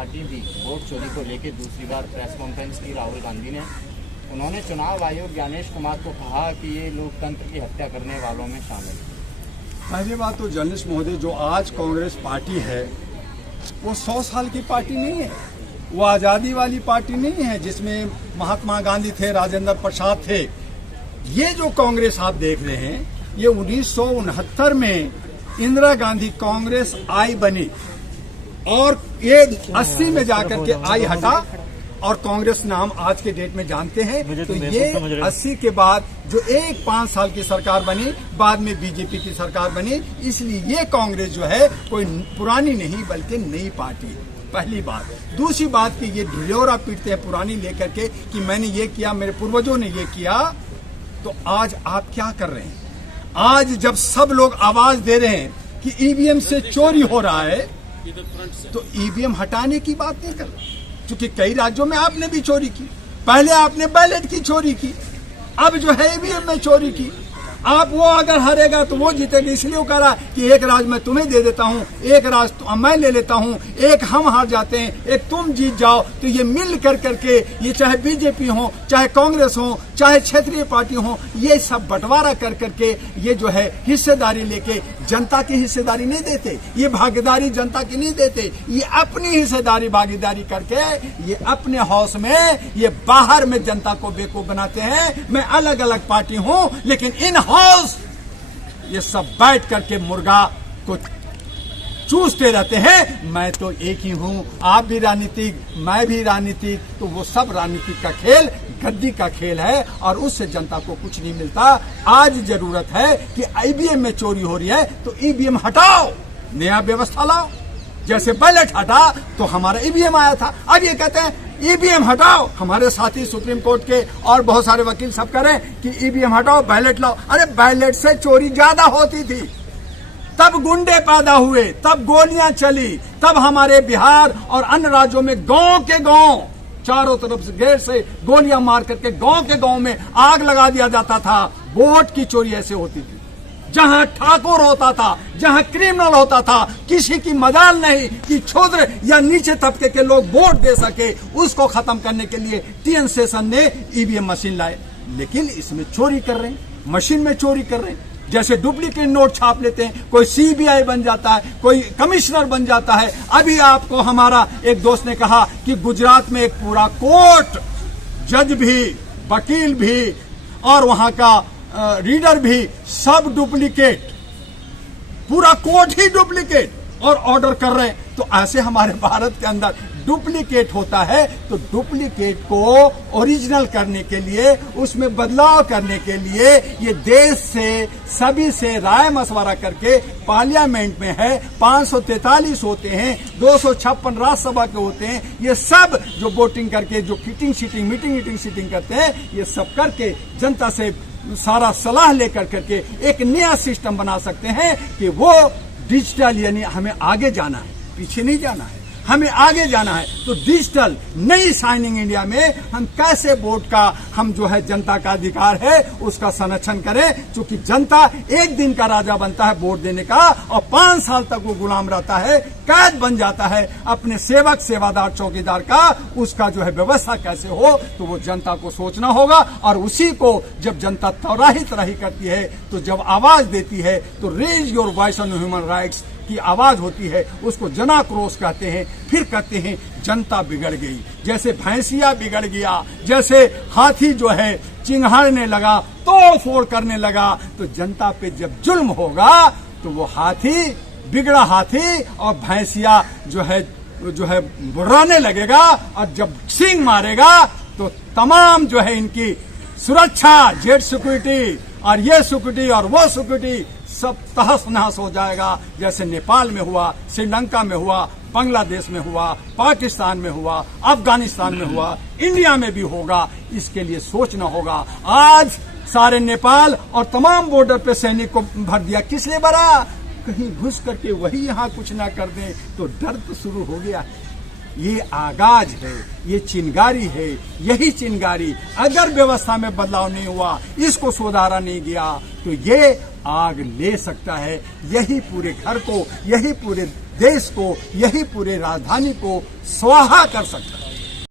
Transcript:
Party भी vote चोरी को लेकर दूसरी बार प्रेस कॉन्फ्रेंस की राहुल गांधी ने। उन्होंने चुनाव आयोग ज्ञानेश कुमार को कहा कि ये लोकतंत्र की हत्या करने वालों में शामिल है। पहली बात तो ज्ञानेश महोदय, जो आज कांग्रेस पार्टी है वो 100 साल की पार्टी नहीं है, वो आज़ादी वाली पार्टी नहीं है जिसमें महात्मा गांधी थे, राजेंद्र प्रसाद थे। ये जो कांग्रेस आप देख रहे हैं, ये 1969 में इंदिरा गांधी कांग्रेस आई बनी और ये 80 में जाकर के आई हटा और कांग्रेस नाम आज के डेट में जानते हैं। तो ये 80 के बाद जो 5 साल की सरकार बनी, बाद में बीजेपी की सरकार बनी, इसलिए ये कांग्रेस जो है कोई पुरानी नहीं बल्कि नई पार्टी है। पहली बात। दूसरी बात कि ये ढिढोरा पीटते हैं पुरानी लेकर के कि मैंने ये किया, मेरे पूर्वजों ने ये किया। तो आज आप क्या कर रहे हैं? आज जब सब लोग आवाज दे रहे हैं कि ईवीएम से चोरी हो रहा है, तो ईवीएम हटाने की बात नहीं कर रहे, क्योंकि कई राज्यों में आपने भी चोरी की। पहले आपने बैलेट की चोरी की, अब जो है ईवीएम में चोरी की। आप वो अगर हारेगा तो वो जीतेगा, इसलिए वो कह रहा कि एक राज मैं तुम्हें दे देता हूँ, एक राज तो मैं ले लेता हूँ, एक हम हार जाते हैं, एक तुम जीत जाओ। तो ये मिल कर करके, ये चाहे बीजेपी हो, चाहे कांग्रेस हो, चाहे क्षेत्रीय पार्टी हो, ये सब बंटवारा कर करके ये जो है हिस्सेदारी लेके जनता की हिस्सेदारी नहीं देते, ये भागीदारी जनता की नहीं देते, ये अपनी हिस्सेदारी भागीदारी करके ये अपने हाउस में, ये बाहर में जनता को बेवकूफ बनाते हैं। मैं अलग अलग पार्टी हूँ, लेकिन इन हाउस ये सब बैठ करके मुर्गा को चूसते रहते हैं। मैं तो एक ही हूं, आप भी राजनीतिक, मैं भी राजनीतिक, तो वो सब राजनीतिक का खेल गद्दी का खेल है और उससे जनता को कुछ नहीं मिलता। आज जरूरत है कि ईवीएम में चोरी हो रही है तो ईवीएम हटाओ, नया व्यवस्था लाओ। जैसे बैलेट हटा तो हमारा ईवीएम आया था, अब ये कहते हैं ईवीएम हटाओ। हमारे साथी सुप्रीम कोर्ट के और बहुत सारे वकील सब करें कि ईवीएम हटाओ, बैलेट लाओ। अरे बैलेट से चोरी ज्यादा होती थी, तब गुंडे पैदा हुए, तब गोलियां चली, तब हमारे बिहार और अन्य राज्यों में गांव के गांव चारों तरफ से गेट से गोलियां मार करके गांव के गांव में आग लगा दिया जाता था। वोट की चोरी ऐसे होती थी, जहां ठाकुर होता था, जहां क्रिमिनल होता था, किसी की मजाल नहीं कि क्षुद्र या नीचे तबके के लोग वोट दे सके। उसको खत्म करने के लिए टीएन शेषन ने ईवीएम मशीन लाए, लेकिन इसमें चोरी कर रहे हैं, मशीन में चोरी कर रहे हैं। जैसे डुप्लीकेट नोट छाप लेते हैं, कोई सीबीआई बन जाता है, कोई कमिश्नर बन जाता है। अभी आपको हमारा एक दोस्त ने कहा कि गुजरात में एक पूरा कोर्ट, जज भी, वकील भी और वहां का रीडर भी सब डुप्लीकेट, पूरा कोर्ट ही डुप्लीकेट और ऑर्डर कर रहे हैं। तो ऐसे हमारे भारत के अंदर डुप्लीकेट होता है, तो डुप्लीकेट को ओरिजिनल करने के लिए, उसमें बदलाव करने के लिए ये देश से सभी से राय मशवरा करके पार्लियामेंट में है 543 होते हैं, 256 राज्यसभा के होते हैं। ये सब जो वोटिंग करके जो मीटिंग सीटिंग करते हैं, ये सब करके जनता से सारा सलाह लेकर करके एक नया सिस्टम बना सकते हैं कि वो डिजिटल, यानी हमें आगे जाना है, पीछे नहीं जाना है, हमें आगे जाना है। तो डिजिटल नई शाइनिंग इंडिया में हम कैसे वोट का, हम जो है जनता का अधिकार है उसका संरक्षण करें, क्योंकि जनता एक दिन का राजा बनता है वोट देने का और 5 साल तक वो गुलाम रहता है, कैद बन जाता है अपने सेवक सेवादार चौकीदार का। उसका जो है व्यवस्था कैसे हो, तो वो जनता को सोचना होगा। और उसी को जब जनता तराही करती है, तो जब आवाज देती है, तो raise your voice on human rights की आवाज होती है, उसको जनाक्रोश कहते हैं। फिर कहते हैं जनता बिगड़ गई, जैसे भैंसिया बिगड़ गया, जैसे हाथी जो है चिंघाड़ने लगा, तोड़ फोड़ करने लगा। तो जनता पे जब जुल्म होगा तो वो हाथी, बिगड़ा हाथी और भैंसिया जो है बुर्राने लगेगा, और जब सिंह मारेगा तो तमाम जो है इनकी सुरक्षा, जेट सिक्योरिटी और ये सिक्योरिटी और वो सिक्योरिटी सब तहस नहस हो जाएगा। जैसे नेपाल में हुआ, श्रीलंका में हुआ, बांग्लादेश में हुआ, पाकिस्तान में हुआ, अफगानिस्तान में हुआ, इंडिया में भी होगा। इसके लिए सोचना होगा। आज सारे नेपाल और तमाम बॉर्डर पे सैनिक को भर दिया, किस लिए भरा? कहीं घुस करके वही यहाँ कुछ ना कर दें, तो डर तो शुरू हो गया है। ये आगाज है, ये चिंगारी है। यही चिंगारी अगर व्यवस्था में बदलाव नहीं हुआ, इसको सुधारा नहीं गया, तो ये आग ले सकता है। यही पूरे घर को, यही पूरे देश को, यही पूरे राजधानी को स्वाहा कर सकता है।